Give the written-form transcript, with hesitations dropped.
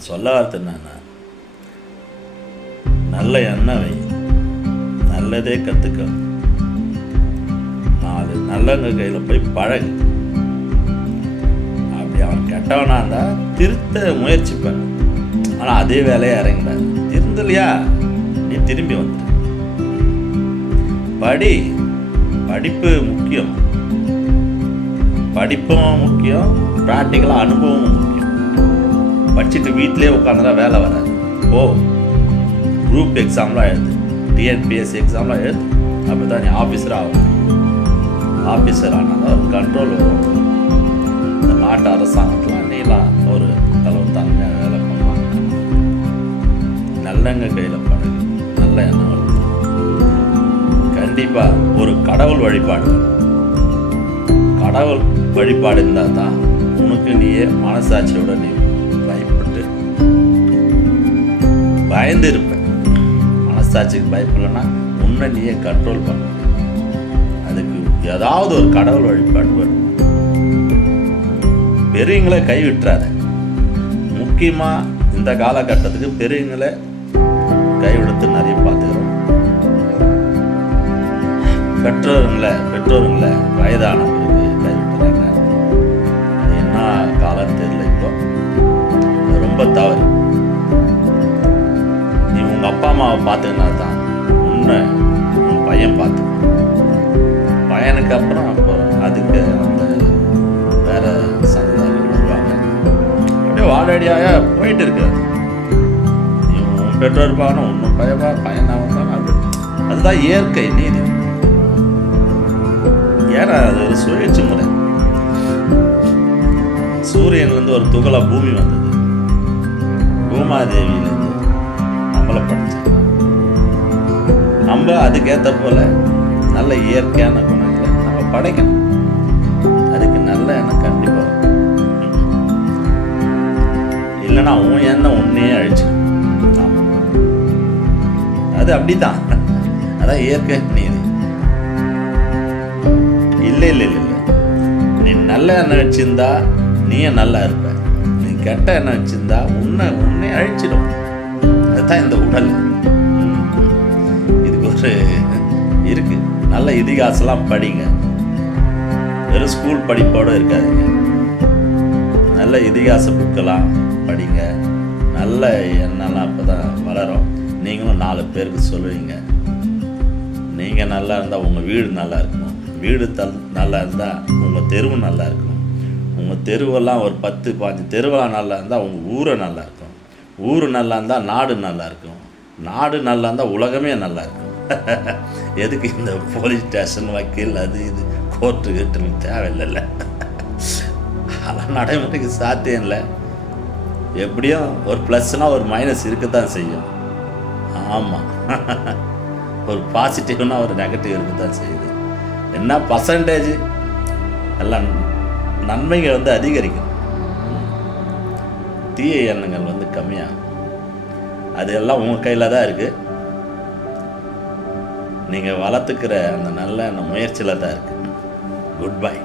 நான் சொல்ல வரது என்னன்னா, நல்ல எண்ணெய் வை, நல்லதே கற்றுக்க, 4 நல்லவங்க கையில் போய் பழகு. அப்படி அவன் கெட்டவனா இருந்தால் திருத்த முயற்சிப்பேன். ஆனால் அதே வேலையை இறங்கிடாது. திருந்தலையா நீ திரும்பி வந்துடு. படிப்பு முக்கியம், படிப்பும் முக்கியம், ப்ராக்டிக்கலாக அனுபவமும் முக்கியம். படிச்சுட்டு வீட்டிலே உட்காந்துனா வேலை வராது. குரூப் எக்ஸாம்லாம் எழுது, டிஎன்பிஎஸ்சி எக்ஸாம்லாம் எழுது. அப்படி தான் நீ ஆஃபீஸராக ஆகும். ஆஃபீஸர் ஆனால் ஒரு கண்ட்ரோல் வரும். இந்த நாட்டு அரசாங்கத்தில் நீலாம் ஒரு அளவு தன்மையாக வேலை பண்ணுவாங்க. நல்லங்க கையில் பழகு, நல்ல எண்ணம் வருது. கண்டிப்பாக ஒரு கடவுள் வழிபாடு, கடவுள் வழிபாடு இருந்தால் தான் உனக்கு நீயே மனசாட்சியோட நீ பயந்து இருப்ப. மனசாட்சிக்கு பயப்படலைன்னா உன்னை நீயே கண்ட்ரோல் பண்ண முடியும். அதுக்கு ஏதாவது ஒரு கடவுள் வழிபாடு வரும். பெரியவங்களை கைவிட்டுறாத. முக்கியமாக இந்த காலகட்டத்துக்கு பெரியவங்களை கைவிடுத்து நிறைய பார்த்துக்கிறோம். பெற்றோருங்களை வயதானவங்களுக்கு கைவிட்டுறாங்க. அது என்ன காலம் தெரியல. இப்போ அது ரொம்ப தவறு. நீ உங்கள் அப்பா அம்மாவை பார்த்துக்கினா தான் உன் பையன் பார்த்துப்பான். பையனுக்கு அப்புறம் அப்போ அதுக்கு அந்த வேற சந்ததிகள் வருவாங்க. அப்படியே வாழடியாக போயிட்டு இருக்காது. நீ உன் பெற்றோர் பார்க்கணும், உன்னும் பையனாக தான். அதுதான் இயற்கை நீதி. ஏன்னா அது ஒரு சுழற்சி முறை. சூரியன்லேருந்து ஒரு துகளா பூமி வந்தது. பூமாதேவியிலேருந்து நம்மளை படித்தாங்க. நம்ம அதுக்கேற்ற போல நல்ல இயற்கையான குணங்களை நம்ம படைக்கணும். அதுக்கு நல்ல எண்ணம் கண்டிப்பாக. இல்லைன்னா உன் எண்ணம் உன்னையே அழிச்சு. அது அப்படிதான். அதான் இயற்கை நீதி. இல்லை, நீ நல்ல எண்ணம் வச்சிருந்தா நீயே நல்லா இருப்ப. நீ கெட்ட எண்ணம் வச்சிருந்தா உன்னை அழிச்சிடும். அதுதான் இந்த உடல். இதுக்கு ஒரு இருக்கு. நல்ல இதிகாசம்லாம் படிங்க. வெறும் ஸ்கூல் படிப்போடு இருக்காதுங்க. நல்ல இதிகாச புக்கெல்லாம் படிங்க. நல்ல எண்ணெல்லாம் அப்போ தான் வளரும். நீங்களும் 4 பேருக்கு சொல்லுவீங்க. நீங்கள் நல்லா இருந்தால் உங்கள் வீடு நல்லா இருக்கணும். வீடு நல்லா இருந்தால் உங்கள் தெருவு நல்லா இருக்கணும். உங்கள் தெருவெல்லாம் ஒரு 10-15 தெருவெல்லாம் நல்லா இருந்தால் உங்கள் ஊரை நல்லா இருக்கும். ஊர் நல்லா இருந்தால் நாடு நல்லா இருக்கும். நாடு நல்லா இருந்தால் உலகமே நல்லா இருக்கும். எதுக்கு இந்த போலீஸ் ஸ்டேஷன், வக்கீல், அது இது கோர்ட்டு கிட்டுன்னு தேவையில்லை. அதெல்லாம் நடைமுறைக்கு சாத்தியம் இல்லை. எப்படியும் ஒரு ப்ளஸ்னால் ஒரு மைனஸ் இருக்கத்தான் செய்யும். ஆமாம், ஒரு பாசிட்டிவ்னா ஒரு நெகட்டிவ் இருக்கத்தான் செய்யுது. என்ன பர்சன்டேஜ் எல்லாம் நன்மைகள் அதிகரிக்கும். தீய எண்ணங்கள் கம்மியாகும். அது எல்லாம் உங்கள் கையில் தான் இருக்குது. நீங்கள் வளர்த்துக்கிற அந்த நல்ல எண்ணம் முயற்சியில் தான் இருக்குது. Good bye.